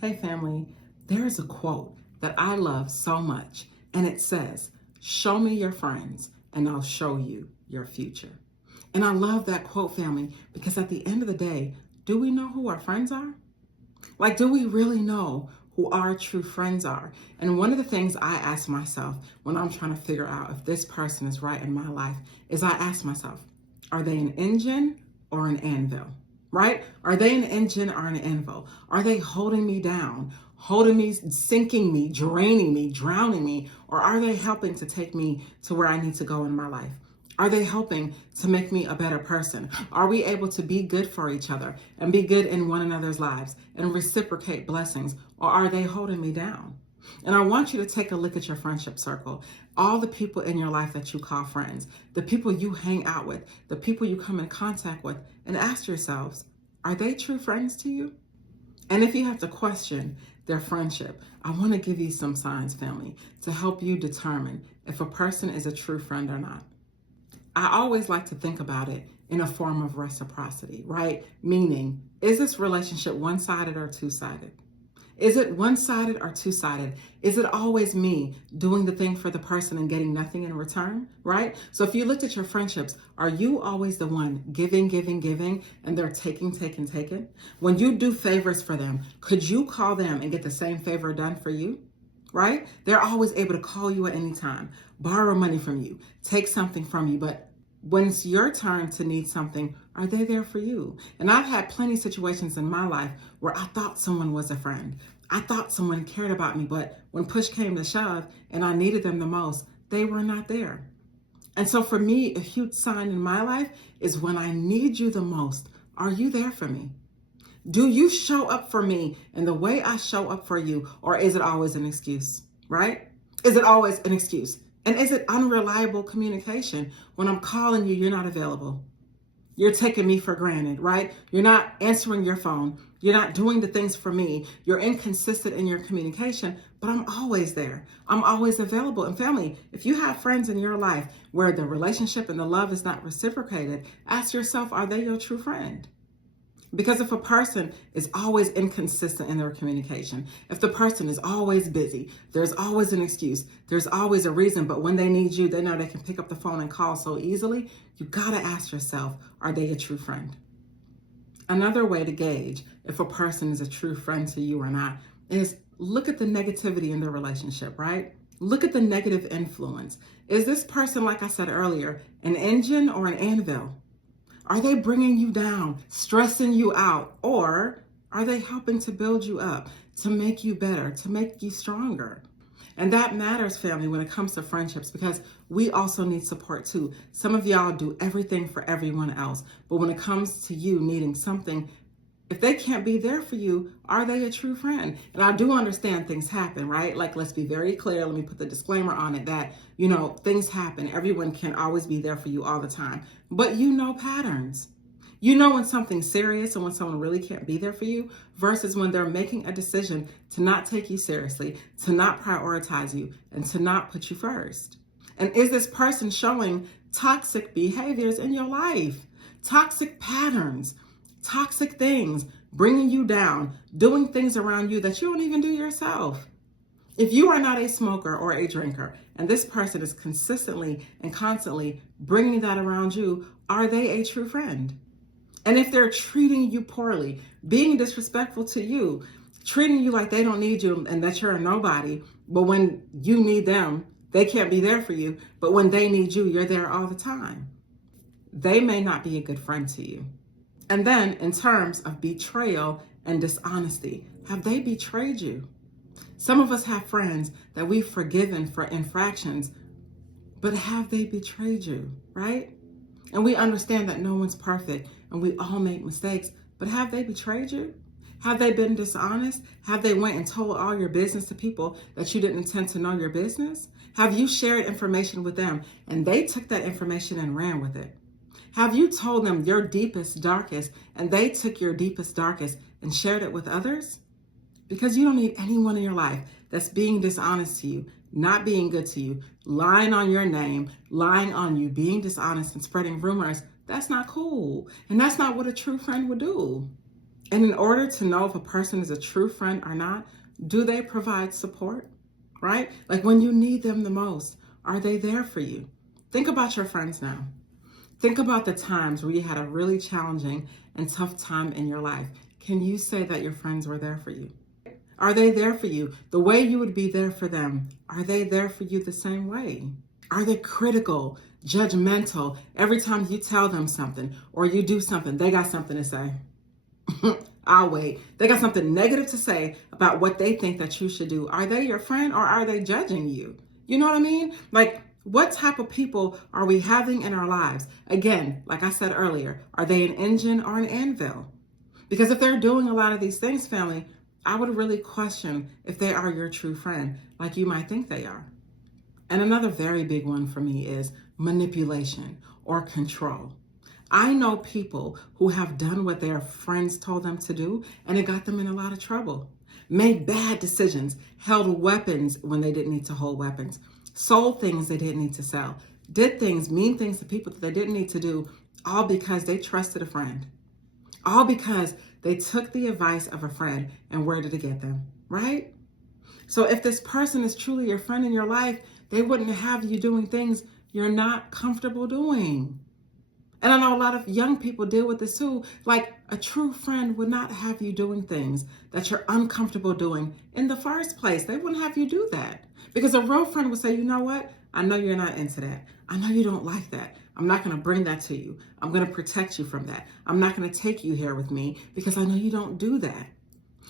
Hey family, there's a quote that I love so much, and it says, "Show me your friends and I'll show you your future." And I love that quote, family, because at the end of the day, do we know who our friends are? Like, do we really know who our true friends are? And one of the things I ask myself when I'm trying to figure out if this person is right in my life is I ask myself, are they an engine or an anvil? Right? Are they an engine or an anvil? Are they holding me down, holding me, sinking me, draining me, drowning me? Or are they helping to take me to where I need to go in my life? Are they helping to make me a better person? Are we able to be good for each other and be good in one another's lives and reciprocate blessings? Or are they holding me down? And I want you to take a look at your friendship circle. All the people in your life that you call friends, the people you hang out with, the people you come in contact with, and ask yourselves, are they true friends to you? And if you have to question their friendship, I want to give you some signs, family, to help you determine if a person is a true friend or not. I always like to think about it in a form of reciprocity, right? Meaning, is this relationship one-sided or two-sided? Is it one-sided or two-sided? Is it always me doing the thing for the person and getting nothing in return, right? So if you looked at your friendships, are you always the one giving, and they're taking? When you do favors for them, could you call them and get the same favor done for you? Right? They're always able to call you at any time, borrow money from you, take something from you, but when it's your turn to need something, are they there for you? And I've had plenty of situations in my life where I thought someone was a friend. I thought someone cared about me, but when push came to shove and I needed them the most, they were not there. And so for me, a huge sign in my life is when I need you the most, are you there for me? Do you show up for me in the way I show up for you, or is it always an excuse, right? Is it always an excuse? And is it unreliable communication? When I'm calling you, you're not available. You're taking me for granted, right? You're not answering your phone. You're not doing the things for me. You're inconsistent in your communication, but I'm always there. I'm always available. And family, if you have friends in your life where the relationship and the love is not reciprocated, ask yourself, are they your true friend? Because if a person is always inconsistent in their communication, if the person is always busy, there's always an excuse, there's always a reason, but when they need you, they know they can pick up the phone and call so easily, you gotta ask yourself, are they a true friend? Another way to gauge if a person is a true friend to you or not is look at the negativity in the relationship, right? Look at the negative influence. Is this person, like I said earlier, an engine or an anvil? Are they bringing you down, stressing you out, or are they helping to build you up, to make you better, to make you stronger? And that matters, family, when it comes to friendships, because we also need support too. Some of y'all do everything for everyone else, but when it comes to you needing something, if they can't be there for you, are they a true friend? And I do understand things happen, right? Like, let's be very clear. Let me put the disclaimer on it that, things happen. Everyone can't always be there for you all the time. But you know patterns. You know when something's serious and when someone really can't be there for you versus when they're making a decision to not take you seriously, to not prioritize you, and to not put you first. And is this person showing toxic behaviors in your life? Toxic patterns? Toxic things, bringing you down, doing things around you that you don't even do yourself. If you are not a smoker or a drinker, and this person is consistently and constantly bringing that around you, are they a true friend? And if they're treating you poorly, being disrespectful to you, treating you like they don't need you and that you're a nobody, but when you need them, they can't be there for you, but when they need you, you're there all the time. They may not be a good friend to you. And then in terms of betrayal and dishonesty, have they betrayed you? Some of us have friends that we've forgiven for infractions, but have they betrayed you, right? And we understand that no one's perfect and we all make mistakes, but have they betrayed you? Have they been dishonest? Have they went and told all your business to people that you didn't intend to know your business? Have you shared information with them and they took that information and ran with it? Have you told them your deepest, darkest, and they took your deepest, darkest and shared it with others? Because you don't need anyone in your life that's being dishonest to you, not being good to you, lying on your name, lying on you, being dishonest and spreading rumors. That's not cool. And that's not what a true friend would do. And in order to know if a person is a true friend or not, do they provide support, right? Like when you need them the most, are they there for you? Think about your friends now. Think about the times where you had a really challenging and tough time in your life. Can you say that your friends were there for you? Are they there for you the way you would be there for them? Are they there for you the same way? Are they critical, judgmental? Every time you tell them something or you do something, they got something to say. I'll wait. They got something negative to say about what they think that you should do. Are they your friend or are they judging you? You know what I mean? Like, what type of people are we having in our lives? Again, like I said earlier, are they an engine or an anvil? Because if they're doing a lot of these things, family, I would really question if they are your true friend, like you might think they are. And another very big one for me is manipulation or control. I know people who have done what their friends told them to do, and it got them in a lot of trouble. Made bad decisions, held weapons when they didn't need to hold weapons, sold things they didn't need to sell, did things, mean things to people that they didn't need to do, all because they trusted a friend. All because they took the advice of a friend, and where did it get them, right? So if this person is truly your friend in your life, they wouldn't have you doing things you're not comfortable doing. And I know a lot of young people deal with this too. Like, a true friend would not have you doing things that you're uncomfortable doing in the first place. They wouldn't have you do that. Because a real friend would say, you know what? I know you're not into that. I know you don't like that. I'm not going to bring that to you. I'm going to protect you from that. I'm not going to take you here with me because I know you don't do that.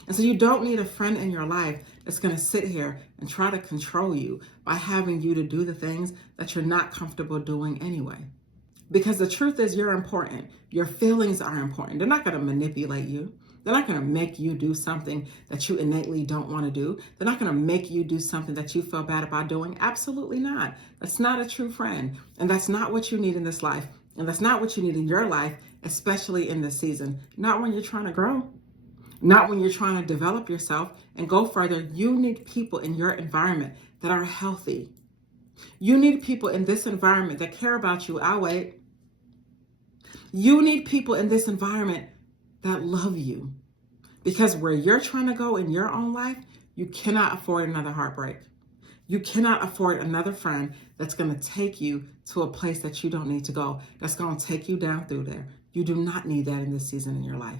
And so you don't need a friend in your life that's going to sit here and try to control you by having you to do the things that you're not comfortable doing anyway. Because the truth is, you're important. Your feelings are important. They're not going to manipulate you. They're not going to make you do something that you innately don't want to do. They're not going to make you do something that you feel bad about doing. Absolutely not. That's not a true friend. And that's not what you need in this life. And that's not what you need in your life, especially in this season. Not when you're trying to grow. Not when you're trying to develop yourself and go further. You need people in your environment that are healthy. You need people in this environment that care about you. I'll wait. You need people in this environment that love you. Because where you're trying to go in your own life, you cannot afford another heartbreak. You cannot afford another friend that's going to take you to a place that you don't need to go, that's going to take you down through there. You do not need that in this season in your life.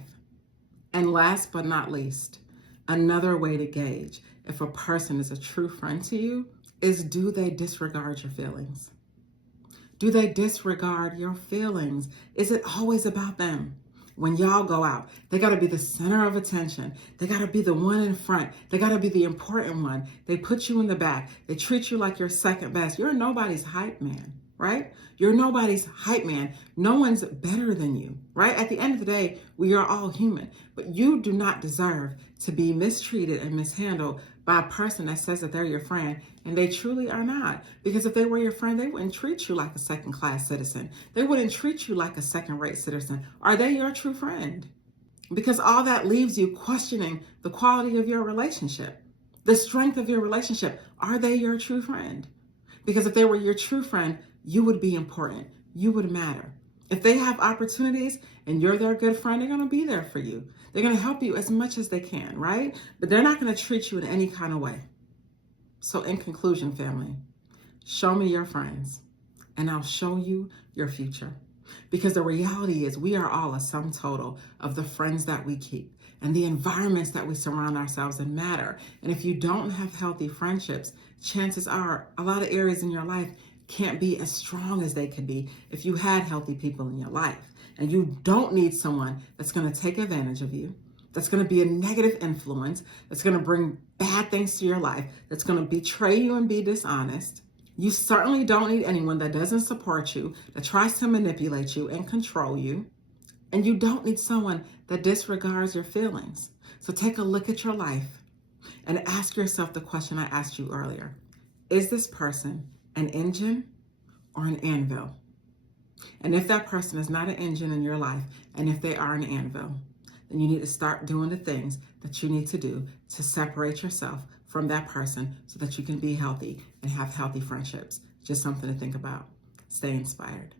And last but not least, another way to gauge if a person is a true friend to you is, do they disregard your feelings? Do they disregard your feelings? Is it always about them? When y'all go out, they got to be the center of attention. They got to be the one in front. They got to be the important one. They put you in the back. They treat you like you're second best. You're nobody's hype man, right? You're nobody's hype man. No one's better than you, right? At the end of the day, we are all human, but you do not deserve to be mistreated and mishandled by a person that says that they're your friend, and they truly are not. Because if they were your friend, they wouldn't treat you like a second-class citizen. They wouldn't treat you like a second-rate citizen. Are they your true friend? Because all that leaves you questioning the quality of your relationship, the strength of your relationship. Are they your true friend? Because if they were your true friend, you would be important. You would matter. If they have opportunities and you're their good friend, they're going to be there for you. They're going to help you as much as they can, right? But they're not going to treat you in any kind of way. So in conclusion, family, show me your friends and I'll show you your future. Because the reality is, we are all a sum total of the friends that we keep and the environments that we surround ourselves in matter. And if you don't have healthy friendships, chances are a lot of areas in your life can't be as strong as they could be if you had healthy people in your life. And you don't need someone that's going to take advantage of you, that's going to be a negative influence, that's going to bring bad things to your life, that's going to betray you and be dishonest. You certainly don't need anyone that doesn't support you, that tries to manipulate you and control you. And you don't need someone that disregards your feelings. So take a look at your life and ask yourself the question I asked you earlier. Is this person an engine or an anvil? And if that person is not an engine in your life, and if they are an anvil, then you need to start doing the things that you need to do to separate yourself from that person so that you can be healthy and have healthy friendships. Just something to think about. Stay inspired.